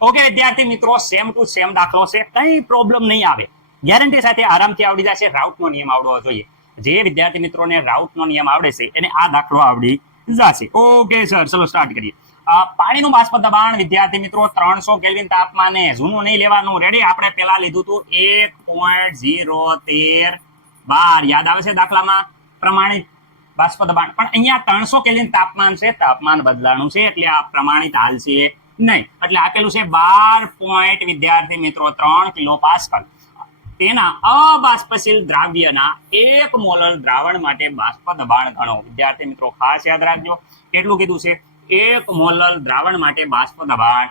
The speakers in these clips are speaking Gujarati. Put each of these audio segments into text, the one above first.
ઓકે વિદ્યાર્થી મિત્રો, સેમ ટુ સેમ દાખલો છે, કઈ પ્રોબ્લેમ નહીં આવે, ગેરંટી સાથે આરામથી આવડી જશે. રાઉટનો નિયમ આવડવો જોઈએ. જે વિદ્યાર્થી મિત્રોને રાઉટનો નિયમ આવડે છે એને આ દાખલો આવડી જશે. ઓકે સર, ચલો સ્ટાર્ટ કરીએ. પાણીનું બાષ્પ દબાણ વિદ્યાર્થી મિત્રો 300 કેલ્વિન તાપમાને, જૂનું નહીં લેવાનું. રેડી? આપણે પેલા લીધું હતું 1.013 bar, યાદ આવે છે દાખલામાં? પ્રમાણિત બાષ્પ દબાણ. પણ અહીંયા 300 કેલ્વિન તાપમાન છે, તાપમાન બદલાનું છે એટલે આ પ્રમાણિત હાલશે નહીં. એટલે આપેલું છે 12 વિદ્યાર્થી મિત્રો 3 કિલો પાસ્કલ. તેના અબાષ્પશીલ દ્રાવ્યના 1 મોલર દ્રાવણ માટે બાષ્પ દબાણ ગણો. વિદ્યાર્થી મિત્રો ખાસ યાદ રાખજો, કેટલું કીધું છે? 1 મોલર દ્રાવણ માટે બાષ્પ દબાણ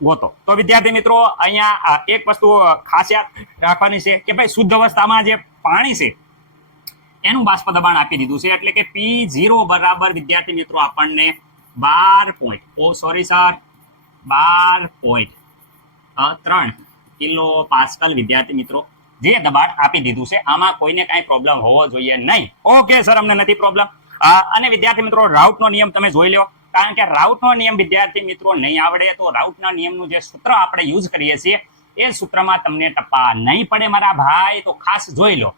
ગોતો. તો વિદ્યાર્થી મિત્રો અહીંયા એક વસ્તુ ખાસ યાદ રાખવાની છે કે ભાઈ શુદ્ધ અવસ્થામાં જે પાણી છે એનું બાષ્પ દબાણ આપી દીધું છે, એટલે કે P0 બરાબર વિદ્યાર્થી મિત્રો આપણને 12.3 કિલો પાસ્કલ વિદ્યાર્થી મિત્રો જે દબાણ આપી દીધું છે. આમાં કોઈને કાંઈ પ્રોબ્લેમ હોવો જોઈએ નહીં. ઓકે સર, અમને નથી પ્રોબ્લેમ. અને વિદ્યાર્થી મિત્રો રાઉટનો નિયમ તમે જોઈ લો, કારણ કે રાઉટનો નિયમ વિદ્યાર્થી મિત્રો નહીં આવડે તો રાઉટના નિયમનું જે સૂત્ર આપણે યુઝ કરીએ છીએ એ સૂત્રમાં તમને ટપ્પા નહીં પડે મારા ભાઈ, તો ખાસ જોઈ લો.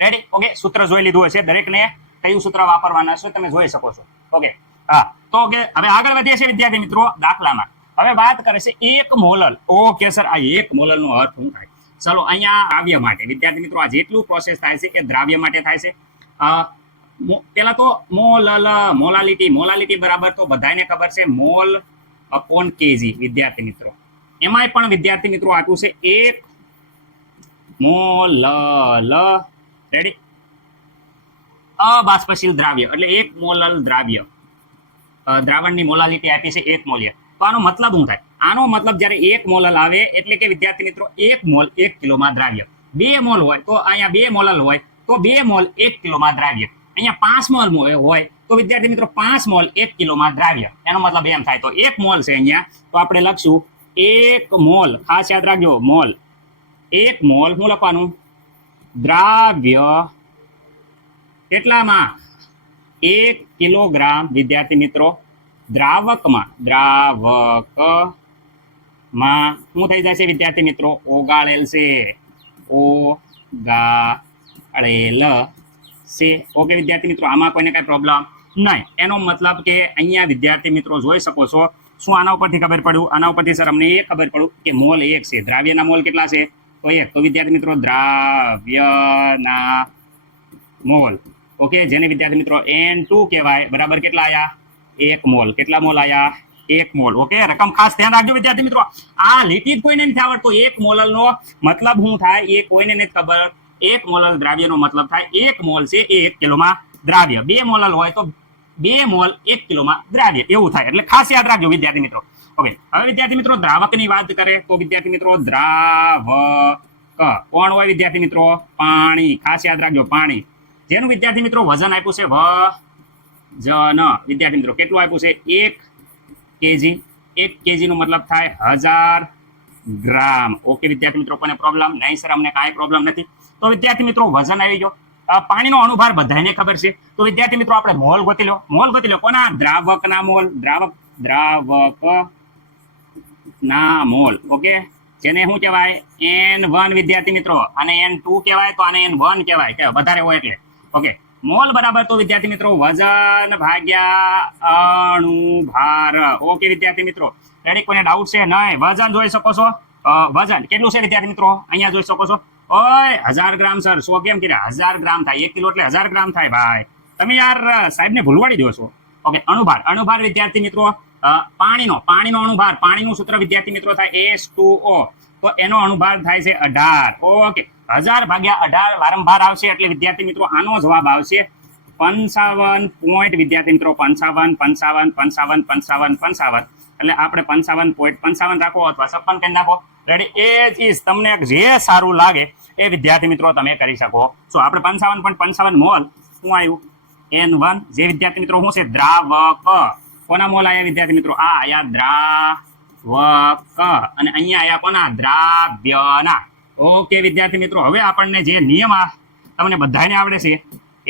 રેડી? ઓકે, સૂત્ર જોઈ લીધું હશે, દરેકને કયું સૂત્ર વાપરવાના છે તમે જોઈ શકો છો. ઓકે, હા, તો ઓકે હવે આગળ વધીએ છીએ વિદ્યાર્થી મિત્રો દાખલામાં. હવે વાત કરે છે 1 મોલર. ઓકે સર, આ 1 મોલર નો અર્થ શું થાય? ચલો, અહીંયા દ્રાવ્ય માટે વિદ્યાર્થી મિત્રો આ જેટલું પ્રોસેસ થાય છે એ દ્રાવ્ય માટે થાય છે. પેલા તો મોલાલિટી બરાબર તો બધાને ખબર છે, મોલ અપોન કેજી વિદ્યાર્થી મિત્રો. એમાંય પણ વિદ્યાર્થી મિત્રો આટલું છે 1 મોલ. રેડી? અબાષ્પશીલ દ્રાવ્ય એટલે 1 મોલર દ્રાવ્ય, દ્રાવણની મોલાલિટી આપી છે 1 મોલ. તો આનો મતલબ શું થાય? આનો મતલબ જ્યારે 1 મોલર આવે એટલે કે વિદ્યાર્થી મિત્રો 1 મોલ 1 કિલોમાં દ્રાવ્ય. 2 મોલ હોય તો અહીંયા 2 મોલર હોય તો 2 મોલ 1 કિલોમાં દ્રાવ્ય. અહીંયા 5 મોલ હોય તો વિદ્યાર્થી મિત્રો 5 મોલ 1 કિલોમાં દ્રાવ્ય. એનો મતલબ એમ થાય. તો 1 મોલ છે અહીંયા, તો આપણે લખશું 1 મોલ. ખાસ યાદ રાખજો, મોલ. 1 મોલ શું લખવાનું? દ્રાવ્ય કેટલામાં? 1 કિલોગ્રામ વિદ્યાર્થી મિત્રો દ્રાવકમાં શું થઈ જાય છે વિદ્યાર્થી મિત્રો? ઓગાળેલ છે, ઓગાળેલ છે. ઓકે વિદ્યાર્થી મિત્રો, આમાં કોઈને કઈ પ્રોબ્લેમ નહીં. એનો મતલબ કે અહીંયા વિદ્યાર્થી મિત્રો જોઈ શકો છો, શું આના ઉપરથી ખબર પડ્યું? આના ઉપરથી સર અમને એ ખબર પડ્યું કે મોલ 1 છે. દ્રાવ્યના મોલ કેટલા છે? તો 1. તો વિદ્યાર્થી મિત્રો દ્રાવ્યના મોલ, ઓકે, જેને વિદ્યાર્થી મિત્રો N2 કહેવાય, બરાબર કેટલા આયા? 1 મોલ. કેટલા મોલ આયા? 1 મોલ. ઓકે, રકમ ખાસ ધ્યાન રાખજો વિદ્યાર્થી મિત્રો. આ લીટી કોઈને નથી આવડતો. 1 મોલનો મતલબ શું થાય એ કોઈને નથી ખબર. 1 મોલર દ્રાવ્યનો મતલબ થાય 1 મોલ છે એ 1 કિલોમાં દ્રાવ્ય. 2 મોલર હોય તો 2 મોલ 1 કિલોમાં દ્રાવ્ય, એવું થાય. એટલે ખાસ યાદ રાખજો વિદ્યાર્થી મિત્રો. ઓકે, હવે વિદ્યાર્થી મિત્રો દ્રાવકની વાત કરે તો વિદ્યાર્થી મિત્રો દ્રાવક કોણ હોય વિદ્યાર્થી મિત્રો? પાણી. ખાસ યાદ રાખજો, પાણી. જેનું વિદ્યાર્થી મિત્રો વજન આપ્યું છે વજન વિદ્યાર્થી મિત્રો કેટલું આપ્યું છે? 1 કેજી. 1 કેજી નો મતલબ થાય 1000 ગ્રામ. ઓકે વિદ્યાર્થી મિત્રો, કોને પ્રોબ્લેમ નહીં? સર અમને કાંઈ પ્રોબ્લેમ નથી. તો વિદ્યાર્થી મિત્રો વજન આવી ગયો. પાણીનો અણુભાર બધાને ખબર છે, તો વિદ્યાર્થી મિત્રો આપણે મોલ ગોતી લો. મોલ ગોતી લો કોના? દ્રાવકના મોલ. દ્રાવકના મોલ. ઓકે, જેને શું કહેવાય? N1 વિદ્યાર્થી મિત્રો. આને N2 કહેવાય તો આને N1 કહેવાય, કે વધારે હોય એટલે. ઓકે, મોલ બરાબર તો વિદ્યાર્થી મિત્રો વજન ભાગ્યા અણુભાર. ઓકે વિદ્યાર્થી મિત્રો, રેડી? કોઈને ડાઉટ છે? નહીં. વજન જોઈ શકો છો. વજન કેટલું છે વિદ્યાર્થી મિત્રો? અહીંયા જોઈ શકો છો. ઓય 1000 ગ્રામ સર. 100 કેમ કર્યા? 1000 ગ્રામ થાય. 1 કિલો એટલે 1000 ગ્રામ થાય ભાઈ. તમે યાર સાહેબને ભૂલવાડી દો છો. ઓકે, અણુભાર વિદ્યાર્થી મિત્રો પાણીનો અણુભાર. પાણીનું સૂત્ર વિદ્યાર્થી મિત્રો થાય H2O. તો એનો અણુભાર થાય છે 18. ઓકે, 1000 ભાગ્યા 18 વારંવાર આવશે એટલે વિદ્યાર્થી મિત્રો આનો જવાબ આવશે 55 પોઈન્ટ વિદ્યાર્થી મિત્રો 55 એટલે આપણે 55.55 રાખો અથવા 56 કરી નાખો. રેડી? એ જ ઇઝ તમને જે સારું લાગે એ વિદ્યાર્થી મિત્રો તમે કરી શકો. સો આપણે 55.55 મોલ શું આવ્યું? N1. જે વિદ્યાર્થી મિત્રો શું છે? દ્રાવક. કોના મોલ આયા વિદ્યાર્થી મિત્રો? આ આયા દ્રાવક, અને અહીંયા આયા કોના? દ્રાવ્યના. ઓકે વિદ્યાર્થી મિત્રો, હવે આપણને જે નિયમ તમને બધાને આવડે છે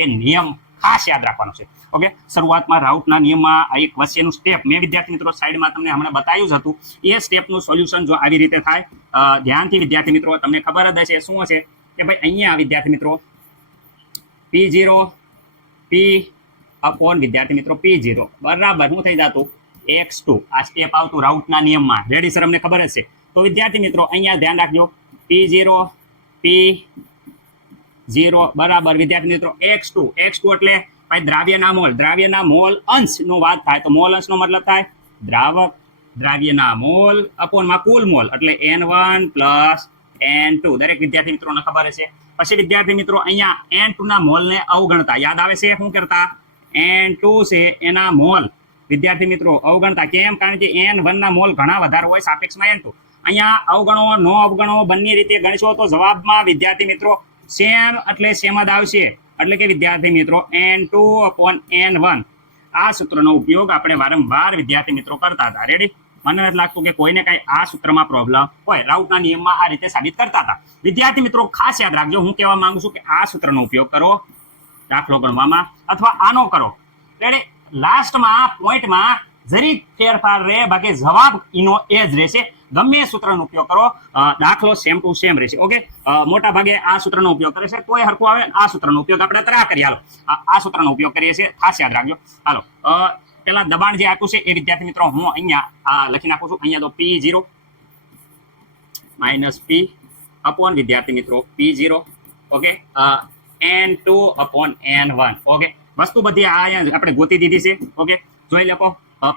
એ નિયમ ખાસ યાદ રાખવાનો છે. ઓકે, શરૂઆતમાં રાઉટના નિયમમાં આ એક વચ્ચેનું સ્ટેપ મેં વિદ્યાર્થી મિત્રો સાઈડમાં તમને હમણાં બતાવ્યું જ હતું. એ સ્ટેપનું સોલ્યુશન જો આવી રીતે થાય, ધ્યાનથી વિદ્યાર્થી મિત્રો તમને ખબર જ હશે શું હશે કે ભાઈ અહીંયા વિદ્યાર્થી મિત્રો P0 P અપોન વિદ્યાર્થી મિત્રો P0 બરાબર શું થઈ જતું x2. આ સ્ટેપ આવતું રાઉટના નિયમમાં. રેડી સર, અમને ખબર જ છે. તો વિદ્યાર્થી મિત્રો અહીંયા ધ્યાન રાખજો, P0 P0 બરાબર વિદ્યાર્થી મિત્રો x2 એટલે ભાઈ દ્રાવ્યના મોલ અંશનો વાત થાય તો મોલ અંશનો મતલબ થાય દ્રાવક દ્રાવ્યના મોલ અપોનમાં કુલ મોલ એટલે N1 પ્લસ N2. દરેક વિદ્યાર્થી મિત્રોને ખબર છે. પછી વિદ્યાર્થી મિત્રો અહીંયા N2 ના મોલને અવગણતા યાદ આવે છે. શું કરતા? N2 છે એના મોલ વિદ્યાર્થી મિત્રો અવગણતા. કેમ? કારણ કે N1 ના મોલ ઘણા વધારે હોય સાપેક્ષમાં N2. અહીંયા અવગણો નો અવગણો બંને રીતે ગણશો તો જવાબમાં વિદ્યાર્થી મિત્રો સેમ એટલે સેમ જ આવશે. એટલે કે વિદ્યાર્થી મિત્રો N2 અપોન N1. આ સૂત્રનો ઉપયોગ આપણે વારંવાર વિદ્યાર્થી મિત્રો કરતા હતા. રેડી? મને નથી લાગતું કે કોઈને કઈ આ સૂત્રમાં પ્રોબ્લેમ હોય. રાઉટના નિયમમાં આ રીતે સાબિત કરતા હતા. વિદ્યાર્થી મિત્રો ખાસ યાદ રાખજો, હું કહેવા માંગુ છું કે આ સૂત્રનો ઉપયોગ કરો દાખલો ગણવામાં અથવા આનો કરો. રેડી? લાસ્ટમાં પોઈન્ટમાં જરી ફેરફાર રહે, બાકી જવાબ એનો એ જ રહેશે. ગમે સૂત્રનો ઉપયોગ કરો, દાખલો સેમ ટુ સેમ રહેશે. ઓકે, મોટા ભાગે આ સૂત્રનો ઉપયોગ કરે છે તોય હરખું આવે. આ સૂત્રનો ઉપયોગ આપણે તરા કરીએ. હાલો આ સૂત્રનો ઉપયોગ કરીએ છીએ, ખાસ યાદ રાખજો. હાલો પેલા દબાણ જે આપ્યું છે એ વિદ્યાર્થી મિત્રો હું અહીંયા આ લખી નાખું છું. અહીંયા તો P0 માઇનસ P અપોન વિદ્યાર્થી મિત્રો P0. Okay, N2 upon N1. Okay, વસ્તુ બધી આ અહીંયા આપણે ગોતી દીધી છે. ઓકે, જોઈ લખો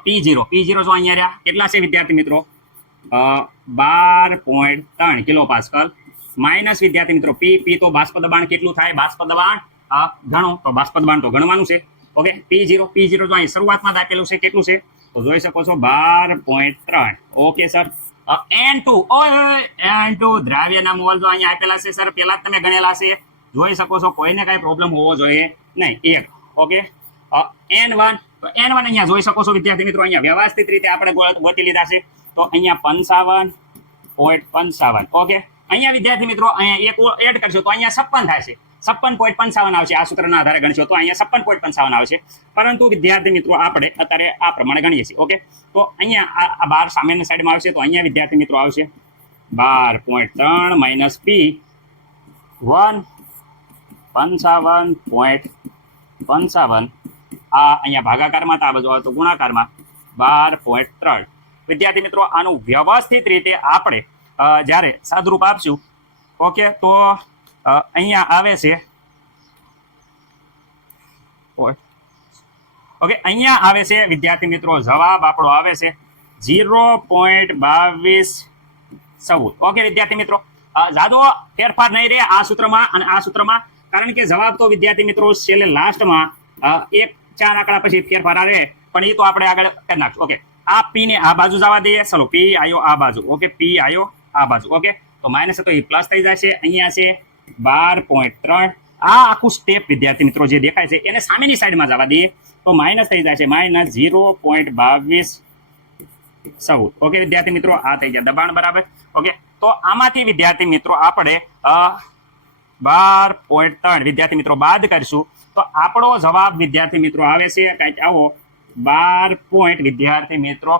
P0 જો અહીંયા રહ્યા કેટલા છે વિદ્યાર્થી મિત્રો 12.3 કિલો પાસ્કલ માઇનસ વિદ્યાર્થી મિત્રો P તો બાષ્પ દબાણ કેટલું થાય? બાષ્પ દબાણ ગણો તો બાષ્પ દબાણ તો ગણવાનું છે. ઓકે, P0 જો અહીં શરૂઆતમાં જ આપેલું છે કેટલું છે તો જોઈ શકો છો 12.3. ઓકે સર, N2 દ્રાવ્યના મોલ જો અહીંયા આપેલા છે સર, પહેલા જ તમે ગણેલા છે. જોઈ શકો છો, કોઈને કઈ પ્રોબ્લેમ હોવો જોઈએ નહીં. એક ઓકે, N1 અહીંયા જોઈ શકો છો વિદ્યાર્થી મિત્રો, અહીંયા વ્યવસ્થિત રીતે આપણે ગોતી લીધા છે. તો અહીંયા 55.55. ઓકે, અહીંયા વિદ્યાર્થી મિત્રો અહીંયા એક એડ કરશો તો અહીંયા 56 થાય છે. 56.55 આવશે. આ સૂત્રના આધારે ગણશો તો અહીંયા 56.55 આવશે. પરંતુ વિદ્યાર્થી મિત્રો આપણે અત્યારે આ પ્રમાણે ગણીએ છીએ. ઓકે, તો અહીંયા આ 12 સામેની સાઈડમાં આવશે તો અહીંયા વિદ્યાર્થી મિત્રો આવશે 12.3 માઇનસ P 55.55. આ અહીંયા ભાગાકારમાં તો આ બાજુ આવે તો ગુણાકારમાં 12.3. વિદ્યાર્થી મિત્રો આનું વ્યવસ્થિત રીતે આપણે જ્યારે સાદુરૂપ આપશું, ઓકે, તો અહીંયા આવે છે ઓકે, અહીંયા આવે છે વિદ્યાર્થી મિત્રો જવાબ આપણો આવે છે 0.2214. ઓકે વિદ્યાર્થી મિત્રો, જાદો ફેરફાર નહીં રહે આ સૂત્રમાં અને આ સૂત્રમાં, કારણ કે જવાબ તો વિદ્યાર્થી મિત્રો છેલ્લે લાસ્ટમાં 4 આંકડા પછી ફેરફાર રહે, પણ એ તો આપણે આગળ કરી નાખશું. ઓકે, આ P ને આ બાજુ જવા દઈએ. ચલો, P આવ્યો આ બાજુ. ઓકે, P આવ્યો આ બાજુ. ઓકે, તો માઇનસ તો એ પ્લસ થઈ જશે. અહીંયા છે 12.3. આ આખું સ્ટેપ વિદ્યાર્થી મિત્રો જે દેખાય છે એને સામેની સાઈડમાં જવા દઈએ તો માઇનસ થઈ જાય છે માઇનસ 0.2214. ઓકે વિદ્યાર્થી મિત્રો, આ થઈ ગયા દબાણ બરાબર. ઓકે, તો આમાંથી વિદ્યાર્થી મિત્રો આપણે 12.3 વિદ્યાર્થી મિત્રો બાદ કરીશું તો આપણો જવાબ વિદ્યાર્થી મિત્રો આવે છે કંઈક આવો 12. વિદ્યાર્થી મિત્રો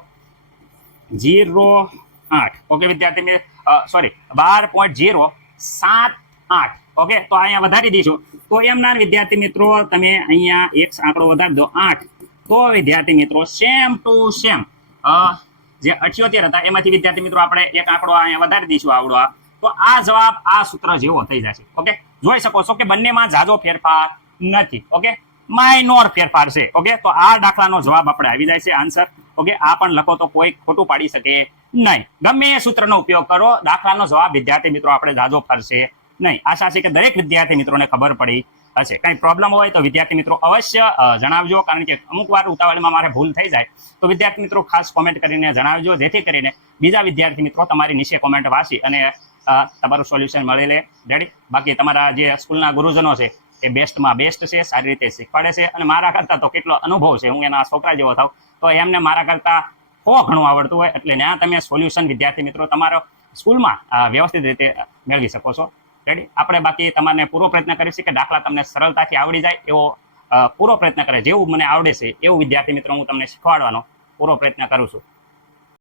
08. ઓકે વિદ્યાર્થી મિત્રો, સોરી 12.078. ઓકે, તો અહીંયા વધારી દઈશું તો એમના વિદ્યાર્થી મિત્રો તમે અહીંયા એક આંકડો વધારી દો 8. તો વિદ્યાર્થી મિત્રો સેમ ટુ સેમ જે 78 હતા એમાંથી વિદ્યાર્થી મિત્રો આપણે એક આંકડો અહીંયા વધારી દઈશું આવડો. તો આ જવાબ આ સૂત્ર જેવો થઈ જશે. ઓકે, જોઈ શકો છો કે બંનેમાં ઝાઝો ફેરફાર નથી. ઓકે, માઇનોર ફેરફાર છે. ઓકે, તો આ દાખલાનો જવાબ આપણે આવી જાય છે આન્સર. ઓકે, આ પણ લખો તો કોઈ ખોટું પાડી શકે નહીં. ગમે એ સૂત્રનો ઉપયોગ કરો, દાખલાનો જવાબ વિદ્યાર્થી મિત્રો આપણે ઝાઝો ફરશે નહીં. આશા છે કે દરેક વિદ્યાર્થી મિત્રોને ખબર પડી હશે. કંઈ પ્રોબ્લેમ હોય તો વિદ્યાર્થી મિત્રો અવશ્ય જણાવજો, કારણ કે અમુક વાર ઉતાવળમાં મારે ભૂલ થઈ જાય તો વિદ્યાર્થી મિત્રો ખાસ કોમેન્ટ કરીને જણાવજો, જેથી કરીને બીજા વિદ્યાર્થી મિત્રો તમારી નીચે કોમેન્ટ વાંચી અને તમારું સોલ્યુશન મળી લે. રેડી? બાકી તમારા જે સ્કૂલના ગુરુજનો છે એ બેસ્ટમાં બેસ્ટ છે, સારી રીતે શીખવાડે છે અને મારા કરતાં તો કેટલો અનુભવ છે, હું એના છોકરા જેવો થાવ તો એમને મારા કરતાં ઘણું આવડતું હોય, એટલે ત્યાં તમે સોલ્યુશન વિદ્યાર્થી મિત્રો તમારો સ્કૂલમાં વ્યવસ્થિત રીતે મેળવી શકો છો. રેડી? આપણે બાકી તમારે પૂરો પ્રયત્ન કરીશું કે દાખલા તમને સરળતાથી આવડી જાય એવો પૂરો પ્રયત્ન કરે, જેવું મને આવડે છે એવું વિદ્યાર્થી મિત્રો હું તમને શીખવાડવાનો પૂરો પ્રયત્ન કરું છું.